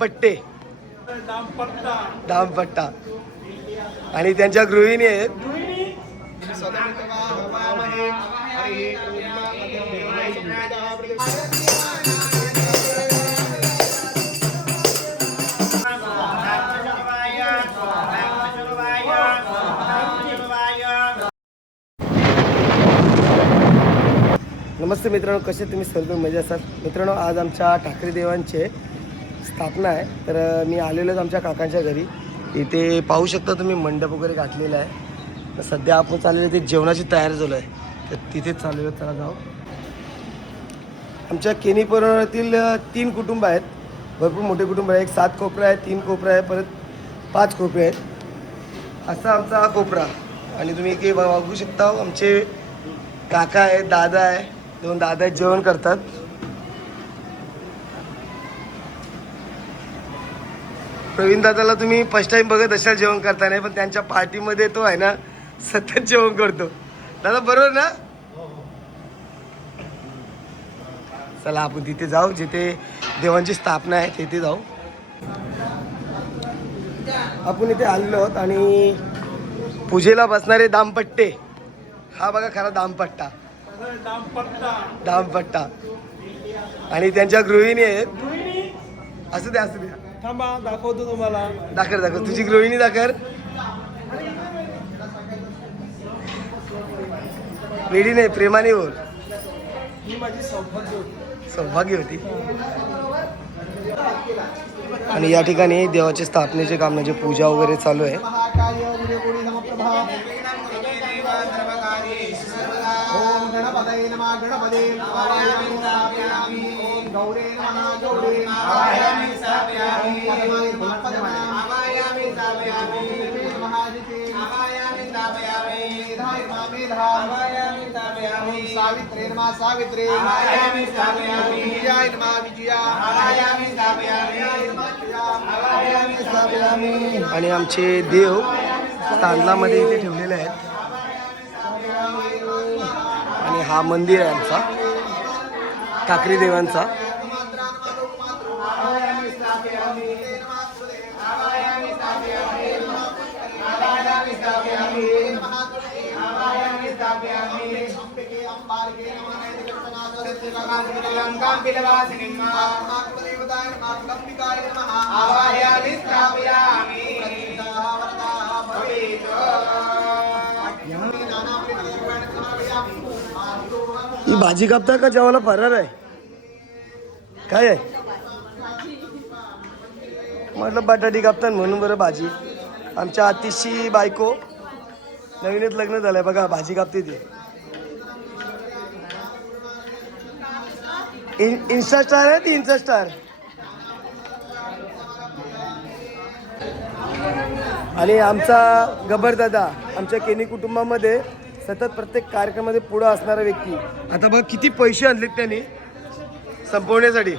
पट्टे दामपट्टा. आणि त्यांच्या गृहिणी आहेत. नमस्ते मित्रांनो कसे तुम्ही सर्व मजा असाल? मित्रांनो आज आमच्या ठाकरे देवांचे स्थापना आहे. तर मी आलेलोच आमच्या काकांच्या घरी. इथे पाहू शकता तुम्ही मंडप वगैरे घातलेला आहे. तर सध्या आपण चाललेलं ते जेवणाची तयारी झालो आहे. तर तिथेच चाललेलो चला जाऊ. आमच्या केनी परिवारातील तीन कुटुंब आहेत. भरपूर मोठे कुटुंब आहे एक सात कोपरा आहे तीन कोपरा आहे परत पाच कोपरे आहेत. असा आमचा हा कोपरा. आणि तुम्ही एक बघू शकता आमचे काका आहेत दादा आहे. दोन दादा जेवण करतात. प्रवीण दादाला तुम्ही फर्स्ट टाइम बघत असाल जेवण करताना पण त्यांच्या पार्टीमध्ये तो आहे ना सतत जेवण करतो. दादा बरोबर ना? चला आपण तिथे जाऊ जिथे देवांची स्थापना आहे तिथे जाऊ. आपण इथे आलेलो आहोत आणि पूजेला बसणारे दामपट्टे. हा बघा खरा दामपट्टा. दामपट्टा. आणि त्यांच्या गृहिणी आहेत. असू द्या असू द्या. थांबा दाखवतो तुम्हाला. दाखर दाखर. तुझी गृहिणी दाखर. वेडी नाही प्रेमाने बोल. ही माझी सौभाग्य होती. सौभाग्य होती. आणि या ठिकाणी देवाच्या स्थापनेचे काम म्हणजे पूजा वगैरे चालू आहे. गौरे सावित्रे नमः सावित्रे। आवाहयामि स्थापयामि। विजयाय नमः विजया। आवाहयामि स्थापयामि। स्थापयामि। आणि आमचे देव तांदळामध्ये इथे ठेवलेले आहेत. आणि हा मंदिर आहे आमचा. ठाकरे देवांचा. आवाहयामि स्थापयामि ही भाजी कापता का जेवायला फरार आहे काय आहे म्हटलं बटाटी कापतात म्हणून बरं भाजी आमच्या आतिशी बायको नवीनच लग्न झालंय बघा भाजी कापते ती इन इन्स्टा स्टार आहे ती इन्स्टा स्टार आणि आमचा गबर दादा आमच्या केनी कुटुंबामध्ये सतत प्रत्येक कार्यक्रमामध्ये पुढं असणारा व्यक्ती. आता बघ किती पैसे आणलेत त्यांनी संपवण्यासाठी.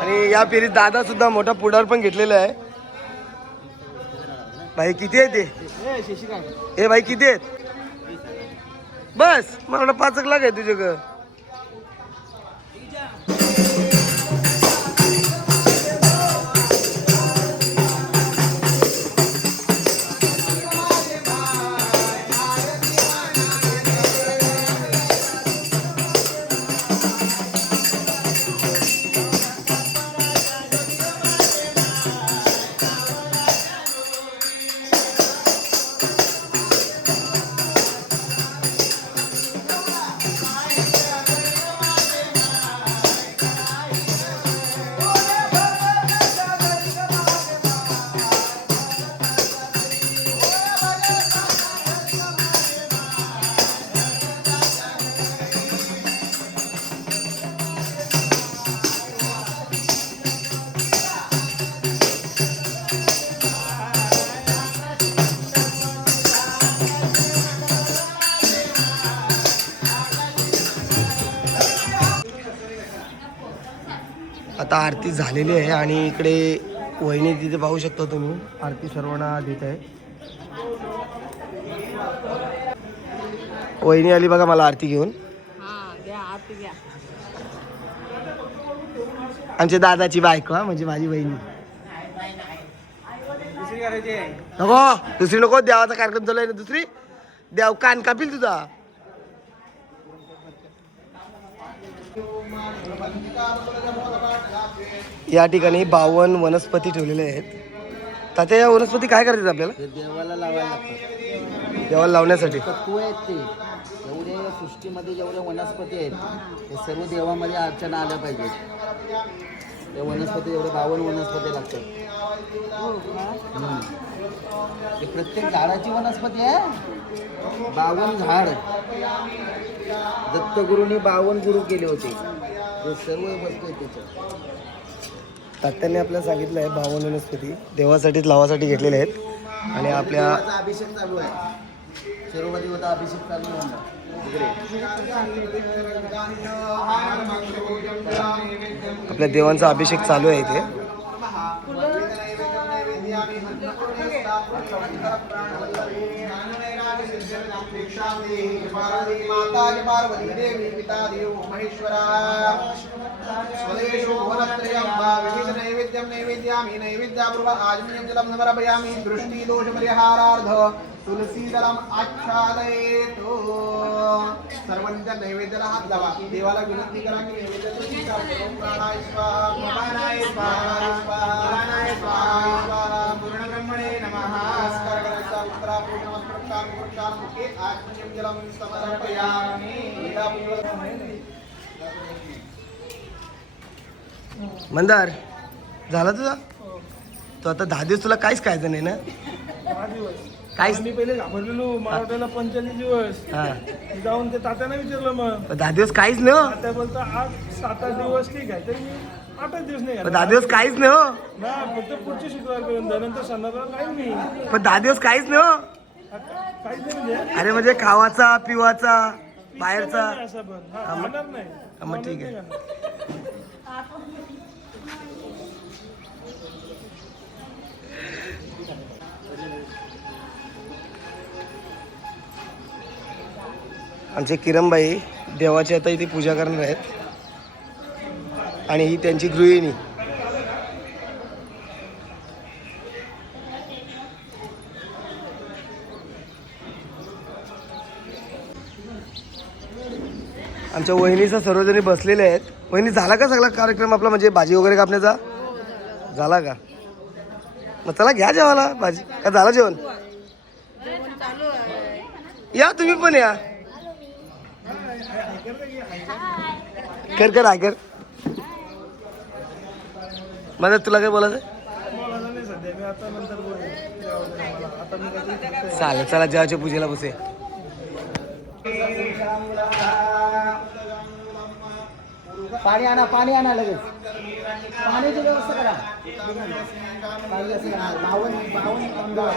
आणि या फेरीत दादा सुद्धा मोठा पुढार पण घेतलेला आहे. भाई किती आहे ते? ए भाई किती आहेत? बस मला पाच लाख आहे तुझ्याकडं. आता आरती झालेली आहे आणि इकडे वहिनी तिथे पाहू शकता तुम्ही. आरती सर्वांना देत आहे. वहिनी आली बघा मला आरती घेऊन. हा आमच्या दादाची बायको हा म्हणजे माझी बहिणी नको दुसरी नको देवाचा कार्यक्रम चालू आहे ना दुसरी? देव कान कापील तुझा. या ठिकाणी बावन वनस्पती ठेवलेले आहेत. तात्या या वनस्पती काय करतात आपल्याला? देवाला लावायला लागतात. देवाला लावण्यासाठी. तत्व आहेत ते? एवढे सृष्टीमध्ये जेवढे वनस्पती आहेत ते सर्व देवामध्ये अर्चना आल्या पाहिजेत. ते वनस्पती एवढे बावन्न वनस्पती लागतात. हम्म. हे प्रत्येक झाडाची वनस्पती आहे. बावन्न झाड. दत्तगुरूंनी बावन्न गुरु केले होते. ते सर्व वस्तू आहेत त्याच्यात. तात्याने आपल्याला सांगितलं आहे भावन वनस्पती देवासाठीच लावासाठी घेतलेले आहेत. आणि आपल्या अभिषेक चालू आहे सर्व होता अभिषेक चालू आपल्या देवांचा अभिषेक चालू आहे इथे. माता पार्वती देवी पिता देव महेश्वरा. स्वदेशो वनत्रयं वा विविध नैवेद्यं नैवेद्यामि नैवेद्यापूर्व जलं समर्पयामि दृष्टिदोषपरिहारार्थ तुलसीदलम् आच्छादयेतो। सर्वांच्या नैवेद्याला हात लावा। देवाला विनंती करा की स्वीकार प्राणाय स्वाहा प्राणाय स्वाहा प्राणाय स्वाहा नमः। नमस्कार करायचा उत्तरा पूर्ण नमस्कार जलं समर्पयामि। मंदार झाला तुझा? तो आता दहा दिवस तुला काहीच खायचं नाही ना? काहीच मी पहिले घाबरलेलो मला वाटायला पंचेचाळीस दिवस. हा. जाऊन ते तात्याला विचारलं मग. पण दहा दिवस काहीच नाही हो. तात्या बोलतो आठ सात आठ दिवस ठीक आहे तरी मी आठच दिवस नाही पण घातले. दहा दिवस काहीच नाही हो. ना फक्त पुढची शुक्रवारपर्यंत नंतर शनिवार नाही. मी पण दहा दिवस काहीच नाही हो. आता काहीच नाही म्हणजे? अरे म्हणजे खावाचा पिवाचा बाहेरचा. नाही असं पण. हा, हा, मग- खाणार नाही. हा, मग ठीक आहे. आमचे किरणबाई देवाची आता इथे पूजा करणार आहेत. आणि ही त्यांची गृहिणी. आमच्या वहिनीचा सर्वजणी बसलेले आहेत. वहिनी झाला का सगळा कार्यक्रम आपला? म्हणजे भाजी वगैरे कापण्याचा? झाला का? मग चला घ्या जेवाला भाजी. का झालं जेवण? या तुम्ही पण या. कर कर हाय कर. मला तुला काय बोलायचं मला चालेल चला जेवाच्या पूजेला बसे पाणी आणा पाणी आणा लगेच. पाण्याची व्यवस्था करा. बावन बावन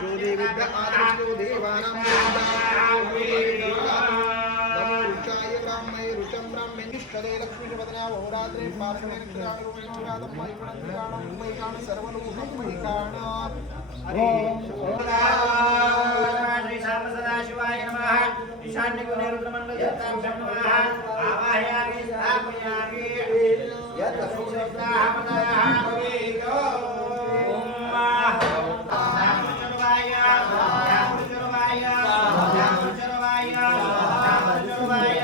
जो देवेभ्य आदर्शो देवानां ऋचाय ब्राह्मणे ऋचं ब्राह्मणे निष्ठदे लक्ष्मीपदना पार्श्वे सर्वलोकं हरे नमः ईशान्य गुणे रुद्रमंडलदत्तां नमः आवाहयामि स्थापयामि यत् सुषुप्ताः भवेतो चरवाय चरवाय चरवाय चरवाय चरवाय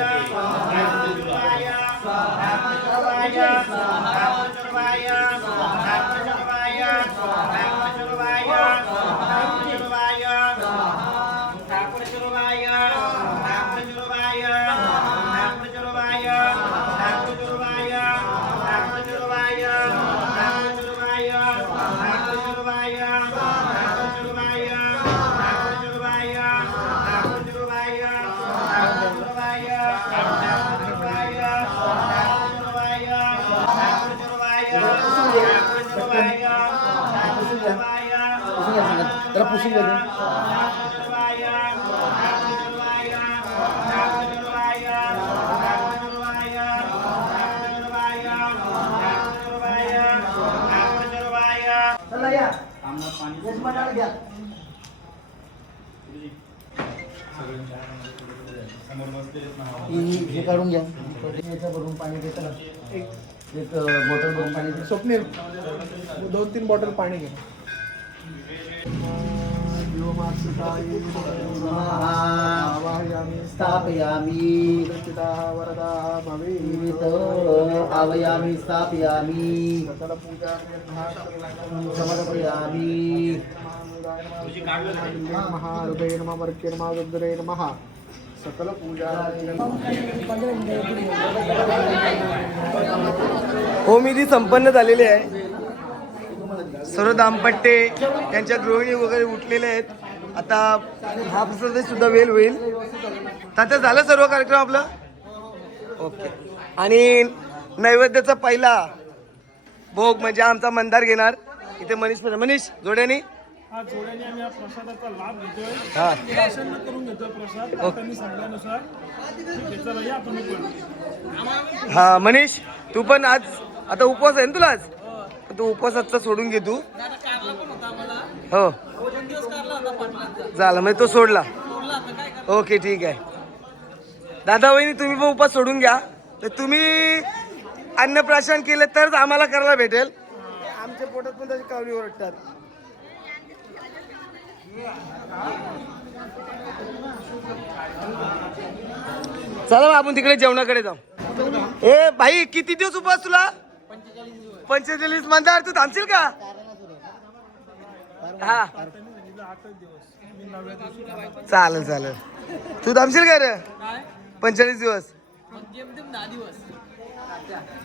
त्याला पुसून घ्या चला या यजमानाला घ्या. ही- हे काढून घ्या. भरून पाणी देतं एक बॉटल भरून पाणी स्वप्न स्वप्नील दोन तीन बॉटल पाणी घ्या स्थापयामी। वरदाः जीवित आवयामी स्थापयामी। समर्पयामी। महाहृदय नमः। वर्गे नमः रुद्रे नमः सकल पूजा होमविधी संपन्न झालेली आहे. सर्व दाम्पट्टे त्यांच्या गृहिणी वगैरे उठलेले आहेत. आता हा प्रसाद सुद्धा वेल होईल. तात्या झालं सर्व कार्यक्रम आपलं? ओके. आणि नैवेद्याचा पहिला भोग म्हणजे आमचा मंदार घेणार. इथे मनीष. मनीष जोड्यानी? हा जोड्याने आम्ही हा प्रसादाचा लाभ घेतोय. हा. प्रसन्न करून घेतोय प्रसाद. त्यांनी सांगल्यानुसार. ठीक आहे चला या तुम्ही पण. हा मनीष तू पण आज आता उपवास आहे ना तुला आज? तू उपवासाचा सोडून घे तू. हो. झालं म्हणजे तो सोडला. ओके ठीक आहे. दादा वहिनी तुम्ही पण उपास सोडून घ्या. तर तुम्ही अन्नप्राशन केलं तरच आम्हाला करायला भेटेल. आमच्या पोटात पण त्याची कावली ओरडतात. चला मग आपण तिकडे जेवणाकडे जाऊ. ए भाई किती दिवस उपवास तुला? पंचेचाळीस मंदार तू थांबशील का? हा. चालेल चालेल. तू थांबशील का रे? पंचेचाळीस दिवस.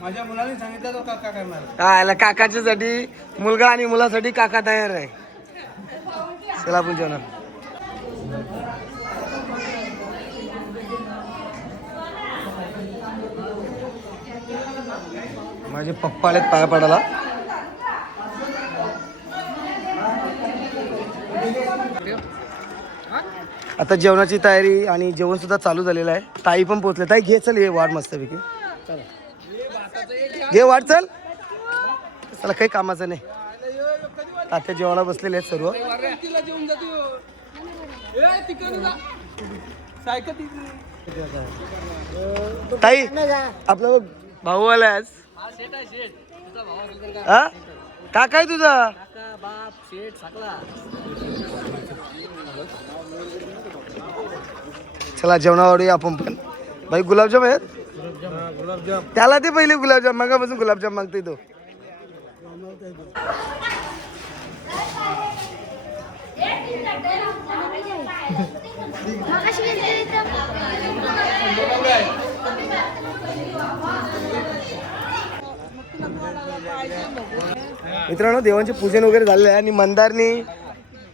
माझ्या मुलाने सांगितलं तो काका करणार. याला काकाच्यासाठी मुलगा आणि मुलासाठी काका तयार आहे. चला आपण जेवणार. माझे पप्पा आलेत पाया पडायला. आता जेवणाची तयारी आणि जेवण सुद्धा चालू झालेलं आहे. ताई पण पोहोचले. ताई घे चल हे वाढ मस्तपैकी. घे वाढ चल. चला काही कामाचं नाही. तात्या जेवायला बसलेले आहेत सर्व. ताई आपला भाऊ आला आज हा? का काय तुझा? चला जेवणावर आपण पण. भाई गुलाबजाम आहेत? त्याला ते पहिले गुलाबजाम मागापासून गुलाबजाम मागतोय तो. मित्रांनो देवांचे पूजन वगैरे झालेलं आहे आणि मंदारनी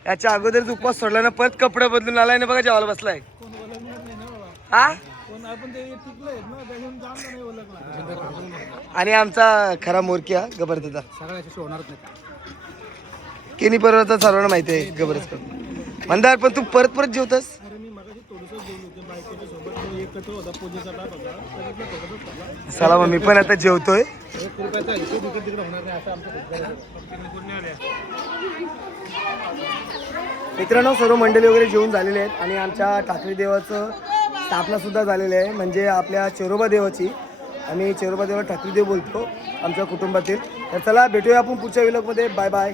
याच्या अगोदरच उपवास सोडला ना परत कपडे बदलून आलाय ना बघा जेवायला बसलाय. हा? आणि आमचा खरा मोरकी हा गबर दादा. केनी परवडतात सर्वांना माहिती आहे गबरच मंदार पण तू परत परत जेवतस? चला मग मी पण आता जेवतोय. मित्रांनो सर्व मंडळी वगैरे जेवून झालेले आहेत आणि आमच्या ठाकरे देवाचं स्थापना सुद्धा झालेली आहे. म्हणजे आपल्या चेरोबा देवाची. आम्ही चेरोबा देवा ठाकरे देव बोलतो आमच्या कुटुंबातील. तर चला भेटूया आपण पुढच्या विलॉगमध्ये बाय बाय